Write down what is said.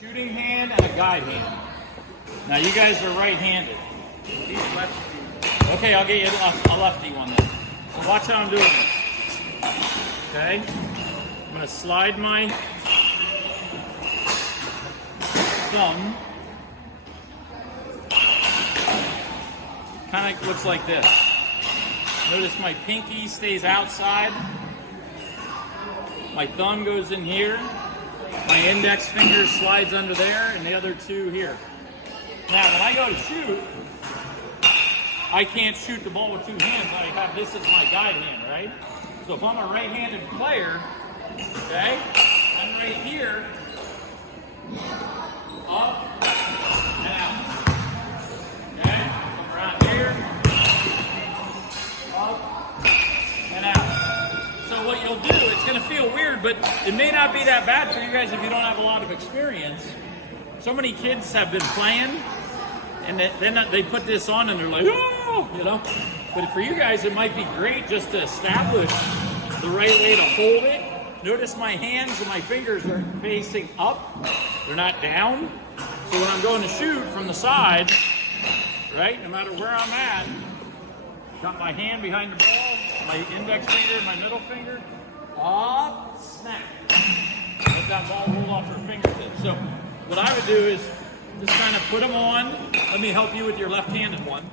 Shooting hand and a guide hand. Now you guys are right-handed. Okay, I'll get you a lefty one then. So watch how I'm doing this. Okay? I'm going to slide my thumb. Kind of looks like this. Notice my pinky stays outside. My thumb goes in here. My index finger slides under there, and the other two here. Now, when I go to shoot, I can't shoot the ball with two hands. I have this as my guide hand, right? So if I'm a right-handed player, okay, I'm right here, up and out. Okay, around here, up and out. So what you'll do, it's going to feel weird, but it may not be that bad for you guys if you don't have a lot of experience. So many kids have been playing, and then they put this on and they're like, oh, you know. But for you guys, it might be great just to establish the right way to hold it. Notice my hands and my fingers are facing up. They're not down. So when I'm going to shoot from the side, right, no matter where I'm at, got my hand behind the ball, my index finger and my middle finger, up, snap. Let that ball roll off her fingertips. So what I would do is just kind of put them on. Let me help you with your left-handed one.